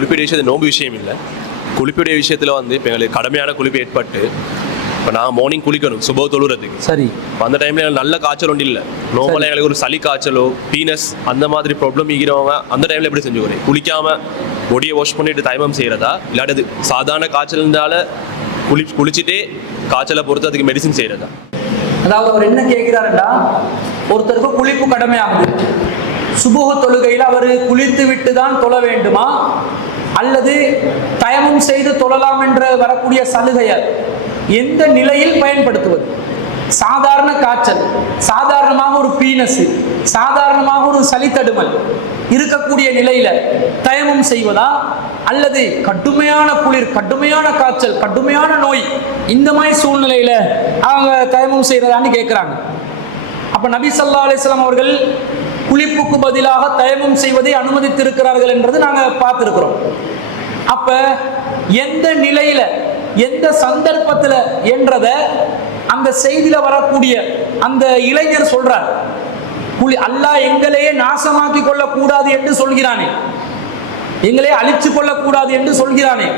குளிப்பீடு விஷயத்து நோம்பு விஷயம் இல்லை. குளிப்பீடு விஷயத்தில் வந்து இப்போ எங்களுக்கு கடுமையான குளிப்பு ஏற்பட்டு இப்போ நான் மார்னிங் குளிக்கணும் சுப தொழுறதுக்கு. சரி. அந்த டைம்ல நல்ல காய்ச்சல் ஒன்றும் இல்லை. நார்மலாக எங்களுக்கு ஒரு சளி காய்ச்சலோ பீனஸ் அந்த மாதிரி ப்ராப்ளம் இருக்கிறவங்க அந்த டைம்ல எப்படி செஞ்சுக்கிறேன் குளிக்காம பொடியை வாஷ் பண்ணிட்டு தைமம் செய்யறதா? இல்லாட்டி அது சாதாரண காய்ச்சல்னால குளி குளிச்சுட்டே காய்ச்சலை பொறுத்து அதுக்கு மெடிசின் செய்யறதா? அதாவது அவர் என்ன கேட்கிறாருண்டா ஒருத்தருக்கு குளிப்பு கடமையாகுது. சுபுக தொழுகையில் அவர் குளித்து விட்டு தான் தொழ வேண்டுமா? அல்லது தயமும் செய்து தொழலாம் என்று வரக்கூடிய சலுகையை எந்த நிலையில் பயன்படுத்துவது? சாதாரண காய்ச்சல் சாதாரணமாக ஒரு பீனஸ் சாதாரணமாக ஒரு சளித்தடுமல் இருக்கக்கூடிய நிலையில தயமம் செய்வதா? அல்லது கடுமையான குளிர் கடுமையான காய்ச்சல் கடுமையான நோய் இந்த மாதிரி சூழ்நிலையில அவங்க தயமம் செய்யறதான்னு கேட்குறாங்க அப்ப நபி சல்லா அலிஸ்லாம் அவர்கள் குளிப்புக்கு பதிலாக தயமம் செய்வதை அனுமதித்திருக்கிறார்கள் என்றது நாங்கள் பார்த்துருக்குறோம். அப்ப எந்த நிலையில எந்த சந்தர்ப்பத்தில் என்றத அந்த செய்தியில வரக்கூடிய அந்த இளைஞர் சொல்றார். குளி அல்லாஹ் எங்களையே நாசமாக்கி கொள்ளக்கூடாது என்று சொல்கிறானே. எங்களையே அழிச்சு கொள்ளக்கூடாது என்று சொல்கிறானே.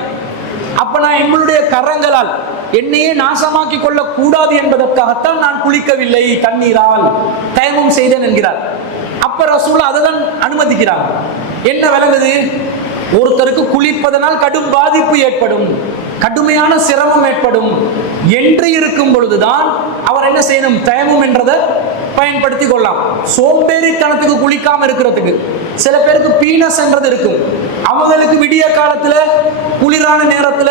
அப்ப நான் எங்களுடைய கரங்களால் என்னையே நாசமாக்கி கொள்ளக்கூடாது என்பதற்காகத்தான் நான் குளிக்கவில்லை தண்ணீரால் தயமம் செய்தேன் என்கிறார். அப்ப ரசூல் அதை தான் அனுமதிக்கிறார் என்ன விளங்குது? ஒருத்தருக்கு குளிப்பதனால் கடும் பாதிப்பு ஏற்படும் கடுமையான சிரமம் ஏற்படும். என்று இருக்கும் பொழுதுதான் அவர் என்ன செய்யணும்? தயமும் என்றதை பயன்படுத்தி கொள்ளலாம். சோம்பேறித்தனத்துக்கு குளிக்காம இருக்கிறதுக்கு. சில பேருக்கு பீனஸ் என்றது இருக்கும். அவங்களுக்கு விடிய காலத்துல குளிரான நேரத்துல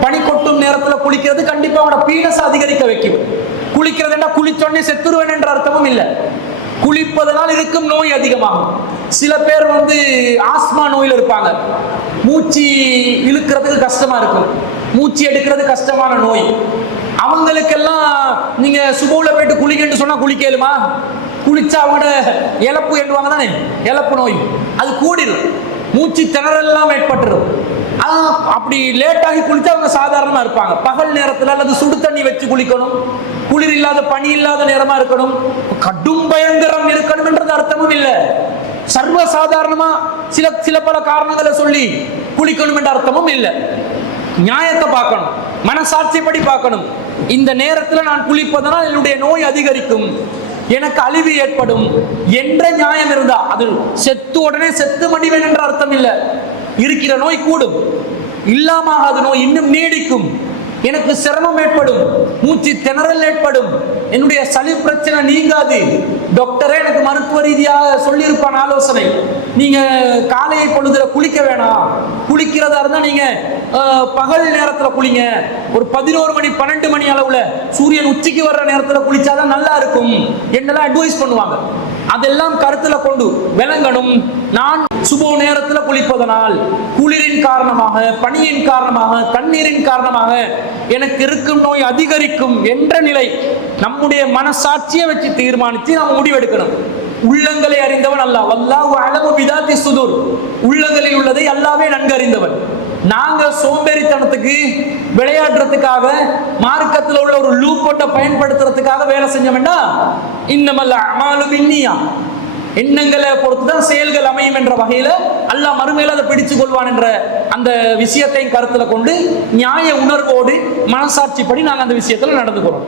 பனி கொட்டும் நேரத்துல குளிக்கிறது கண்டிப்பா அவனோட பீனஸ் அதிகரிக்க வைக்கும். குளிக்கிறதுனா குளிச்சோடனே செத்துருவேன் என்ற அர்த்தமும் இல்லை. குளிப்பதனால் இருக்கும் நோய் அதிகமாகும். சில பேர் வந்து ஆஸ்மா நோயில் இருப்பாங்க. மூச்சு இழுக்கிறதுக்கு கஷ்டமா இருக்கும். மூச்சு எடுக்கிறது கஷ்டமான நோய். அவங்களுக்கெல்லாம் நீங்க சுபவுல போயிட்டு குளிக்கன்னு சொன்னா குளிக்கலுமா குளிச்சா அவங்களோட இழப்பு எண்ணுவாங்க தானே? இழப்பு நோய். அது கூடிடும் மூச்சு திணறெல்லாம் ஏற்பட்டுரும். அப்படி லேட்டாகி குளித்தா அவங்க சாதாரணமாக இருப்பாங்க. பகல் நேரத்தில் அல்லது சுடு தண்ணி வச்சு குளிக்கணும். குளிர் இல்லாத பனி இல்லாத நேரமா இருக்கணும். கடும் பயங்கரம் இருக்கணும்ன்றது அர்த்தமும் இல்லை. சர்வ சாதாரணமா சில சில பல காரணங்களை சொல்லி குளிக்கணும் என்ற அர்த்தமும் இல்லை. நியாயத்தை பார்க்கணும். மனசாட்சிப்படி பார்க்கணும். இந்த நேரத்தில் நான் குளிப்பதனால் என்னுடைய நோய் அதிகரிக்கும். எனக்கு அழிவு ஏற்படும் என்ற நியாயம் இருந்தா அது செத்து உடனே செத்து மடிவேன் என்ற அர்த்தம் இல்லை. இருக்கிற நோய் கூடும். இல்லாமாகாத நோய் இன்னும் நீடிக்கும். எனக்கு சிரமம் ஏற்படும். மூச்சு திணறல் ஏற்படும். என்னுடைய சளி பிரச்சனை நீங்காது. டாக்டரே எனக்கு மருத்துவ ரீதியாக சொல்லியிருப்பான் ஆலோசனை. நீங்கள் காலை பொழுதில் குளிக்க வேணாம். குளிக்கிறதா இருந்தால் நீங்கள் பகல் நேரத்தில் குளிங்க. ஒரு பதினோரு மணி பன்னெண்டு மணி அளவில் சூரியன் உச்சிக்கு வர்ற நேரத்தில் குளிச்சாதான் நல்லா இருக்கும். என்னெல்லாம் அட்வைஸ் பண்ணுவாங்க? அதெல்லாம் கருத்துல கொண்டு விளங்கணும் நான் சுபோ நேரத்துல குளிப்பதனால் குளிரின் காரணமாக பனியின் காரணமாக தண்ணீரின் காரணமாக எனக்கு இருக்கும் நோய் அதிகரிக்கும் என்ற நிலை நம்முடைய மனசாட்சியை வச்சு தீர்மானித்து நாம் முடிவெடுக்கணும். உள்ளங்களை அறிந்தவன் அல்லாஹ். வல்லாஹு அலமு விதாத்தி சுதூர். உள்ளங்களில் உள்ளதை அல்லாவே நன்கு அறிந்தவன் நாங்க சோம்பேறித்தனத்துக்கு விளையாடுறதுக்காக மார்க்கத்தில் உள்ள ஒரு லூப் போட்ட பயன்படுத்துறதுக்காக வேலை செஞ்சோம்னா இன்னமல்ல அமாலு பின்னியா. எண்ணங்களை பொறுத்து தான் செயல்கள் அமையும் என்ற வகையில அல்லாஹ் மறுமையில அதை பிடிச்சு கொள்வான் என்ற அந்த விஷயத்தையும் கருத்துல கொண்டு நியாய உணர்வோடு மனசாட்சிப்படி நாங்கள் அந்த விஷயத்துல நடந்துக்கிறோம்.